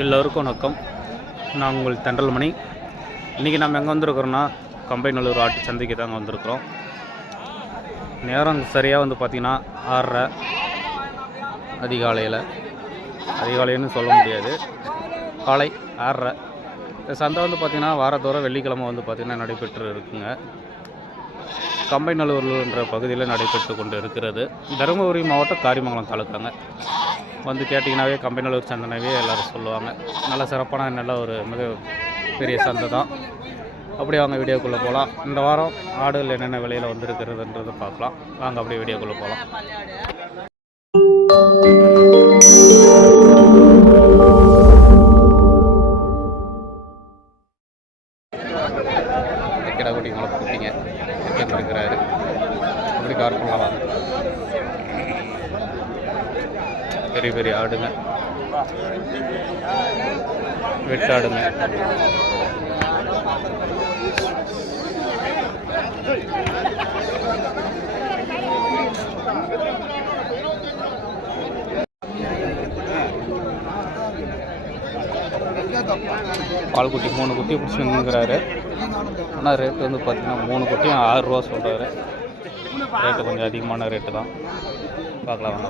எல்லோருக்கும் வணக்கம். நான் உங்கள் தென்றல்மணி. இன்றைக்கி நம்ம எங்கே வந்திருக்கிறோன்னா கம்பைநல்லூர் ஆட்டு சந்தைக்கு தாங்க வந்திருக்கிறோம். நேரம் சரியாக வந்து பார்த்திங்கன்னா ஆறரை அதிகாலையில். அதிகாலைன்னு சொல்ல முடியாது. காலை ஆறரை. இந்த சந்தை வந்து பார்த்திங்கன்னா வாரத்தோறும் வெள்ளிக்கிழமை வந்து பார்த்திங்கன்னா நடைபெற்று இருக்குங்க. கம்பைநல்லூர்ன்ற பகுதியில் நடைபெற்று கொண்டு இருக்கிறது. தருமபுரி மாவட்டம் காரிமங்கலம் தாலுக்காங்க. வந்து கேட்டிங்கனாவே கம்பைநல்லூர் சந்தனாவே எல்லோரும் சொல்லுவாங்க. நல்ல சிறப்பான நல்ல ஒரு மிக பெரிய சந்தை தான். அப்படியே வாங்க வீடியோக்குள்ளே போகலாம் இந்த வாரம் ஆடுகள் என்னென்ன விலையில் வந்திருக்கிறதுன்றதை பார்க்கலாம். வாங்க அப்படியே வீடியோக்குள்ளே போகலாம் வெட்டாடுங்க. பால் குட்டி மூணு குட்டி பிடிச்சிருங்கிறாரு ஆனால் ரேட்டு வந்து பார்த்தீங்கன்னா மூணு குட்டியும் ஆறுரூவா சொல்கிறாரு ரேட்டு கொஞ்சம் அதிகமான ரேட்டு தான். பார்க்கலாம் வாங்க.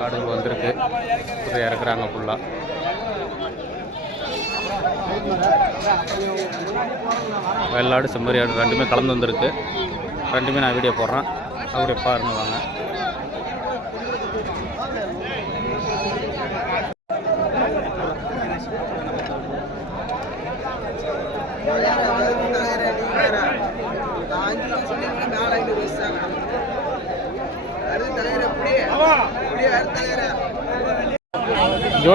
அப்படியே. வந்திருக்கு. புதிய இறக்குறாங்க ஃபுல்லாக வெள்ளாடு செம்மறி ஆடு ரெண்டுமே கலந்து வந்திருக்கு. ரெண்டுமே நான் வீடியோ போடுறேன். அப்படியே பாருங்க வாங்க.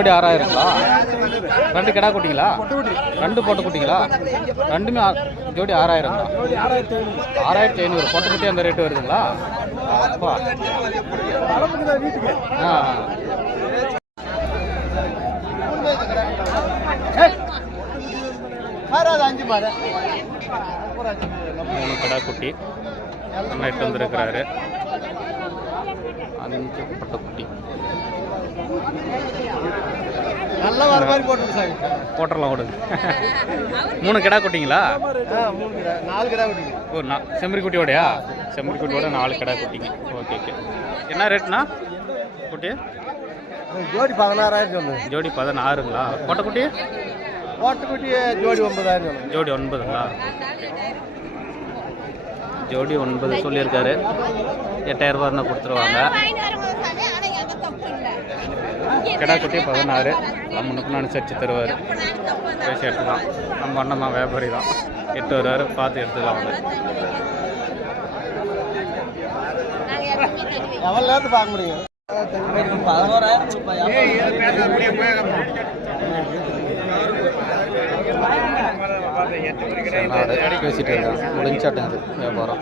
ஜோடி ஆறாயிரங்களா? ரெண்டு கிடா குட்டிங்களா? ரெண்டு போட்டு குட்டிங்களா? ரெண்டுமே ஜோடி ஆறாயிரங்களா? ஆறாயிரத்தி ஐநூறு. போட்டு குட்டி அந்த ரேட்டு வருதுங்களா? அப்பா. ஆ. மூணு கடா குட்டி. அண்ணா வந்திருக்கிறாரு. அஞ்சு பட்டக்குட்டி நல்லா வர மாதிரி போட்டு சார். போட்டுடலாம் விடுங்க மூணு கிடா குட்டிங்களா? மூணு கிடா. நாலு கிடா குட்டிங்க. ஓ நான் செம்மறி குட்டியோடயா செம்மறி குட்டியோட நாலு கிடா குட்டிங்க. Okay okay. என்ன ரேட்னா? குட்டி? ஜோடி பதினாறாயிரம் சொன்னேன் ஜோடி பதினாறுங்களா? பொட்டை குட்டி? ஓட்டுக்குட்டி ஜோடி ஒன்பதாயிரம் சொன்னேன் ஜோடி ஒன்பதுங்களா? ஜோடி ஒன்பது சொல்லியிருக்காரு. எட்டாயிரம் ரூபாய்னா கொடுத்துருவாங்க. கிடா குட்டி பதினாறு முன்னுக்கு அனுசரித்து தருவார். பேசி எடுத்துக்கலாம். நம்ம அண்ணன் தான் வியாபாரி தான். எட்டு வருவார் பார்த்து எடுத்துக்கலாம் வந்து எவ்வளோ நேரத்து பார்க்க முடியும் பேசிட்டு இருக்காங்க. முடிஞ்சாட்டுங்க வியாபாரம்.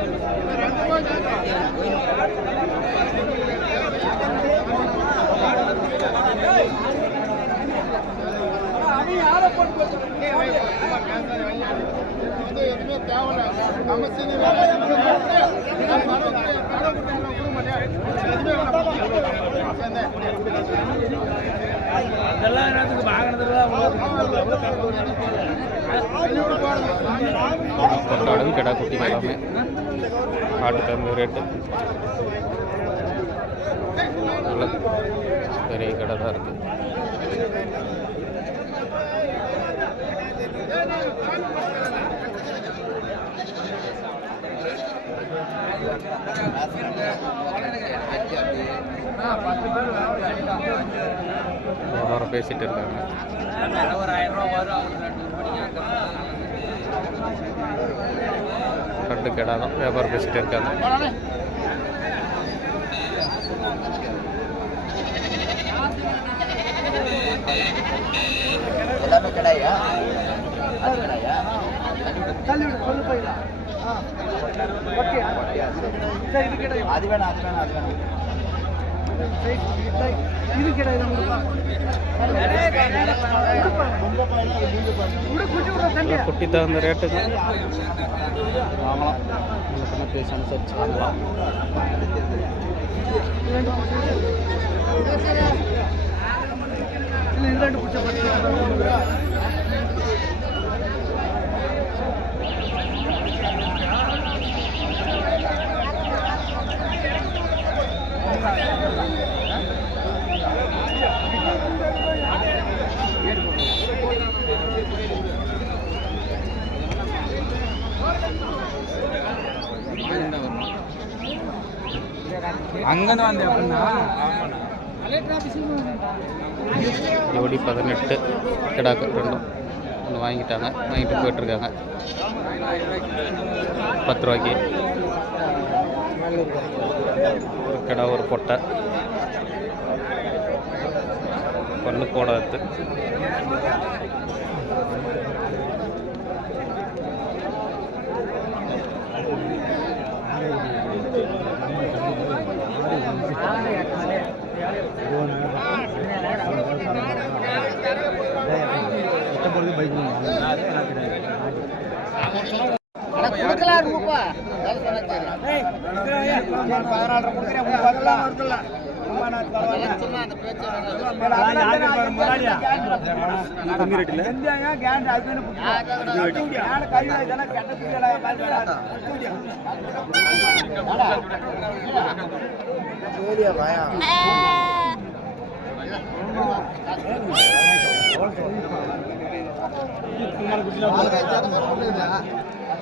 அதெல்லாம் என்னத்துக்கு பெரிய கடா கொண்டாடும் கிடா குட்டி எல்லாமே. ஆட்டு தகுந்த ரேட்டு நல்ல பெரிய கடை தான் இருக்குது பேசிட்டு இருக்காங்க ரெண்டு கடை தான் வியாபாரம் பேசிட்டு இருக்காங்க எல்லாமே கிடையா அது கிடையா அது வேணாம் அது வேணாம் அது வேணாம் நல்லா குட்டி தகுந்த ரேட்டுங்க வாங்கலாம் முன்ன பின்ன பேசி அனுசரிச்சு வாங்கலாம் அங்கன்னு வந்து அப்படின்னா? ஜோடி பதினெட்டு கிடாக்கு ரெண்டும் ஒன்று வாங்கிட்டாங்க. வாங்கிட்டு போயிட்டுருக்காங்க. பத்து ரூபாய்க்கு. ஒரு கடை ஒரு பொட்டை. பல்லு போடாது ஜோடி பதினாறு தூக்கி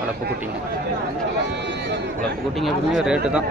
வளர்ப்பு குட்டிங்க. வளர்ப்பு குட்டிங்க எப்பவுமே ரேட்டு தான்.